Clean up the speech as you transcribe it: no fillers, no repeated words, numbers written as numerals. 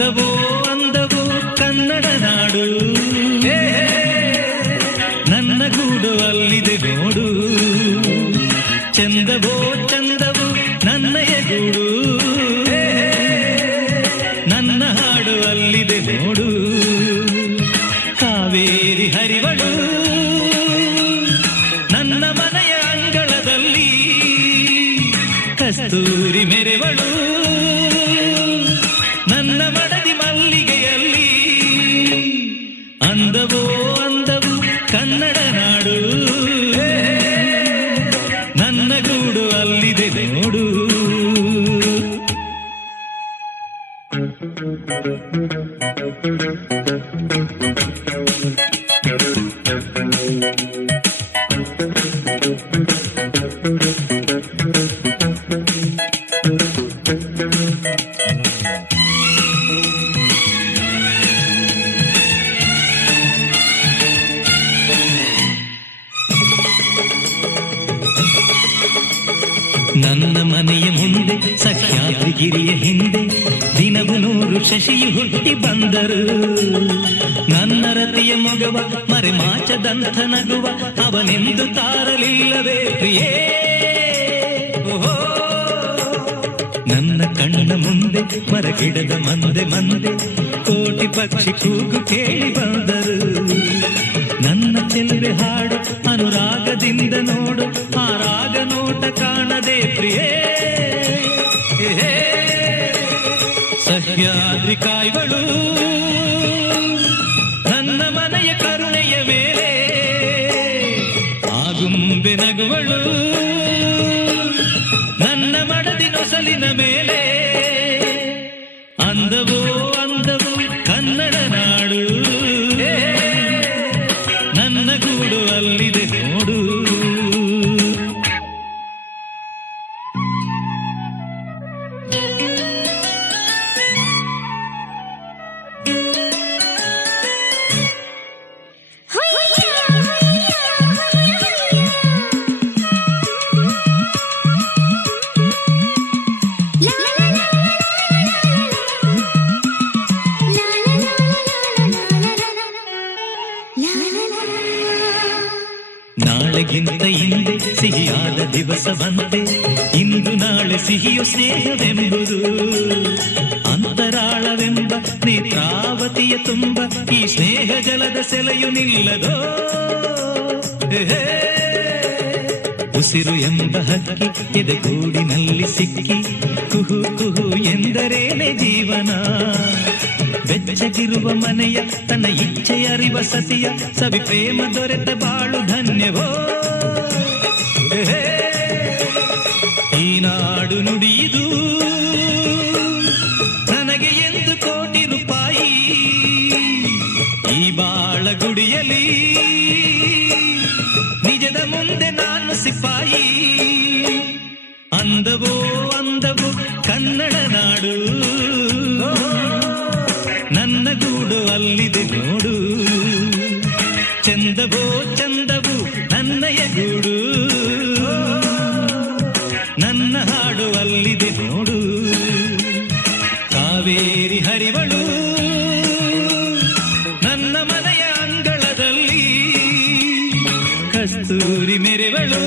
ಅಂದವೋ ಅಂದವೋ ಕನ್ನಡ ನಾಡು, ನನ್ನ ಗೂಡು ಅಲ್ಲಿದೆ ನೋಡು. ಚಂದವೋ ಚಂದವೋ ನನ್ನಯ ಗೂಡು, ನನ್ನ ಹಾಡು ಅಲ್ಲಿದೆ ನೋಡು. ಕಾವೇರಿ ಹರಿವಳು ನನ್ನ ಮನೆಯ ಅಂಗಳದಲ್ಲಿ, ಕಸ್ತೂರಿ ಮೆರೆವಳು ನನ್ನ ಮಡದಿ ಮಲ್ಲಿಗೆಯಲ್ಲಿ. ಅಂದವೋ ಅಂದವು ಕನ್ನಡ ನಾಡು, ನನ್ನ ಗೂಡು ಅಲ್ಲಿದೆ ನೋಡು. ನನ್ನ ಮನೆಯ ಮುಂದೆ ಸಹ್ಯಾದ್ರಿಗಿರಿಯ ಹಿಂದೆ ದಿನವು 100 ಶಶಿಯು ಹುಟ್ಟಿ ಬಂದರು. ನನ್ನ ರತಿಯ ಮೊಗವ ಮರೆಮಾಚದಂಥ ನಗುವ ಅವನೆಂದು ತಾರಲಿಲ್ಲವೇ ಪ್ರಿಯೇ. ಓಹೋ, ನನ್ನ ಕಣ್ಣ ಮುಂದೆ ಮರಗಿಡದ ಮಂದೆ ಮಂದೆ ಕೋಟಿ ಪಕ್ಷಿ ಕೂಗು ಕೇಳಿ ಬಂದರು. ನನ್ನ ಚೆಲುವೆ ಹಾಡು ಅನುರಾಗದಿಂದ ನೋಡು, ಆ ರಾಗ ನೋಟ ಕಾಣದೆ ಪ್ರಿಯೇ. ಸಹ್ಯಾದ್ರಿ ಕಾಯ್ವಳು ನನ್ನ ಮನೆಯ ಕರುಣೆಯ ಮೇಲೆ, ಆಗುಂಬೆ ನಗುವಳು ನನ್ನ ಮಡದಿ ನೊಸಲಿನ ಮೇಲೆ. ಅಂದವೋ ಅಂದವು ಕನ್ನಡ ನಾಡು, ನನ್ನ ಗೂಡು ಅಲ್ಲಿದೆ ನೋಡು. ನಾಳೆಗಿಂತ ಹಿಂದೆ ಸಿಹಿಯಾದ ದಿವಸವಂತೆ, ಇಂದು ನಾಳೆ ಸಿಹಿಯು ಸ್ನೇಹವೆಂಬುದು. ಅಂತರಾಳವೆಂಬ ನೇತ್ರಾವತಿಯ ತುಂಬ ಈ ಸ್ನೇಹ ಜಲದ ಸೆಲೆಯು ನಿಲ್ಲದೋ. ಉಸಿರು ಎಂಬ ಹಕ್ಕಿ ಎದೆಗೂಡಿನಲ್ಲಿ ಸಿಕ್ಕಿ ಕುಹು ಕುಹು ಎಂದರೇನೆ ಜೀವನ. ಬೆಚ್ಚಗಿರುವ ಮನೆಯ ತನ್ನ ಇಚ್ಛೆಯ ಅರಿವ ಸತಿಯ ಸವಿ ಪ್ರೇಮ ದೊರೆತ ಬಾಳು ಧನ್ಯವೋ. ಈ ನಾಡು ನುಡಿಯುವುದು ನನಗೆ 1 ಕೋಟಿ ರೂಪಾಯಿ. ಈ ಬಾಳ ಗುಡಿಯಲಿ ನಿಜದ ಮುಂದೆ ನಾನು ಸಿಪಾಯಿ. ಅಂದವೋ ಅಂದವು ಕನ್ನಡ ನಾಡು, ನನ್ನ ಗೂಡು ಅಲ್ಲಿದೆ ನೋಡು. ಚಂದವೋ ಚಂದವು ನನ್ನಯ ಗೂಡು, ನನ್ನ ಹಾಡು ಅಲ್ಲಿದೆ ನೋಡು. ಕಾವೇರಿ ಹರಿವಳು ನನ್ನ ಮನೆಯ ಅಂಗಳದಲ್ಲಿ, ಕಸ್ತೂರಿ ಮೆರೆವಳು